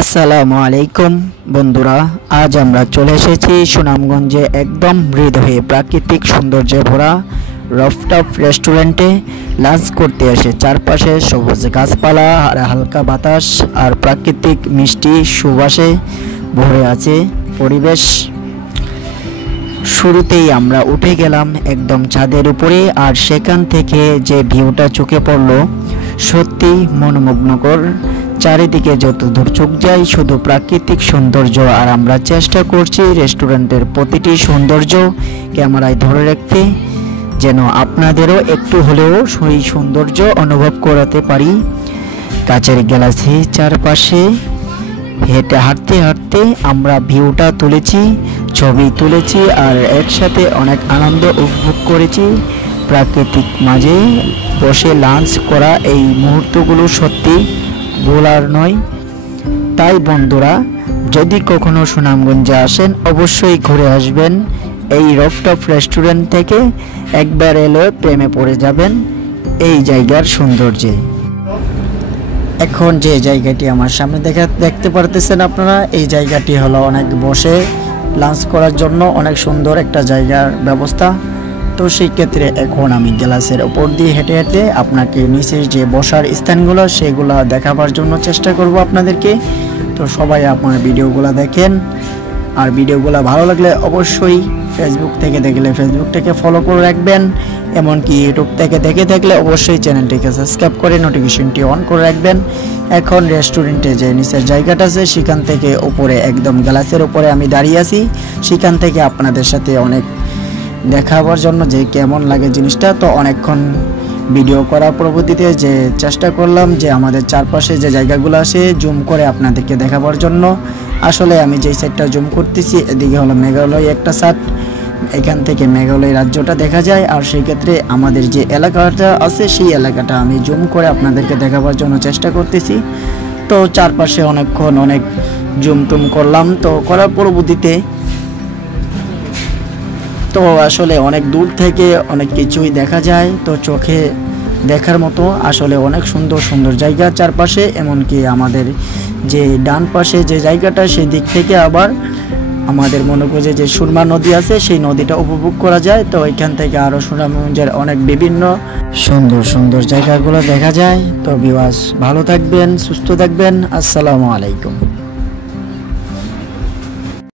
আসসালামু আলাইকুম বন্ধুরা, আজ আমরা চলে এসেছি সুনামগঞ্জে একদম হৃদয়ে প্রাকৃতিক সৌন্দর্যে ভরা রফটপ রেস্টুরেন্টে লাঞ্চ করতে এসে চারপাশে সবুজ গাছপালা আর হালকা বাতাস আর প্রাকৃতিক মিষ্টি সুবাসে ভরে আছে পরিবেশ। শুরুতেই আমরা উঠে গেলাম একদম ছাদের উপরে, আর সেখান থেকে যে ভিউটা চোখে পড়লো সত্যি মনোমুগ্ধকর। চারিদিকে যতদূর চোখ যায় শুধু প্রাকৃতিক সৌন্দর্য, আর আমরা চেষ্টা করছি রেস্টুরেন্টের প্রতিটি সৌন্দর্য ক্যামেরায় ধরে রাখতে, যেন আপনাদেরও একটু হলেও সেই সৌন্দর্য অনুভব করাতে পারি। কাচের গ্যালাক্সি চারপাশে হেঁটে হাঁটতে হাঁটতে আমরা ভিউটা তুলেছি, ছবি তুলেছি, আর একসাথে অনেক আনন্দ উপভোগ করেছি। প্রাকৃতিক মাঝে বসে লাঞ্চ করা এই মুহূর্তগুলো সত্যি ভোলার নয়। তাই বন্ধুরা, যদি কখনো সুনামগঞ্জে আসেন অবশ্যই ঘুরে আসবেন এই রফটপ রেস্টুরেন্ট থেকে। একবার এলে প্রেমে পড়ে যাবেন এই জায়গার সৌন্দর্যে। এখন যে জায়গাটি আমার সামনে দেখতে পারতেছেন আপনারা, এই জায়গাটি হলো অনেক বসে লাঞ্চ করার জন্য অনেক সুন্দর একটা জায়গার ব্যবস্থা। তো সেই ক্ষেত্রে এখন আমি গ্লাসের ওপর দিয়ে হেঁটে হেঁটে আপনাকে নিচে যে বসার স্থানগুলো সেগুলো দেখাবার জন্য চেষ্টা করব আপনাদেরকে। তো সবাই আপনার ভিডিওগুলো দেখেন, আর ভিডিওগুলো ভালো লাগলে অবশ্যই ফেসবুক থেকে দেখলে ফেসবুকটাকে ফলো করে রাখবেন, এমনকি ইউটিউব থেকে দেখে থাকলে অবশ্যই চ্যানেলটিকে সাবস্ক্রাইব করে নোটিফিকেশনটি অন করে রাখবেন। এখন রেস্টুরেন্টে যে নিচের জায়গাটা আছে সেখান থেকে উপরে একদম গ্লাসের উপরে আমি দাঁড়িয়ে আছি, সেখান থেকে আপনাদের সাথে অনেক দেখাবার জন্য যে কেমন লাগে জিনিসটা। তো অনেকক্ষণ ভিডিও করার পরবর্তীতে যে চেষ্টা করলাম যে আমাদের চারপাশে যে জায়গাগুলো আছে জুম করে আপনাদেরকে দেখাবার জন্য। আসলে আমি যেই সাইডটা জুম করতেছি এদিকে হলো মেঘালয় একটা সাইড, এখান থেকে মেঘালয় রাজ্যটা দেখা যায়। আর সেই ক্ষেত্রে আমাদের যে এলাকাটা আছে সেই এলাকাটা আমি জুম করে আপনাদেরকে দেখাবার জন্য চেষ্টা করতেছি। তো চারপাশে অনেকক্ষণ অনেক জুম টুম করলাম, তো করার পরবর্তীতে তো আসলে অনেক দূর থেকে অনেক কিছুই দেখা যায়, তো চোখে দেখার মতো আসলে অনেক সুন্দর সুন্দর জায়গা চারপাশে। এমনকি আমাদের যে ডান পাশে যে জায়গাটা সেই দিক থেকে আবার আমাদের মনে করে যে সুরমা নদী আছে সেই নদীটা উপভোগ করা যায়। তো এখান থেকে আরও সুনামগঞ্জের অনেক বিভিন্ন সুন্দর সুন্দর জায়গাগুলো দেখা যায়। তো ভিউয়ার্স, ভালো থাকবেন, সুস্থ থাকবেন। আসসালামু আলাইকুম।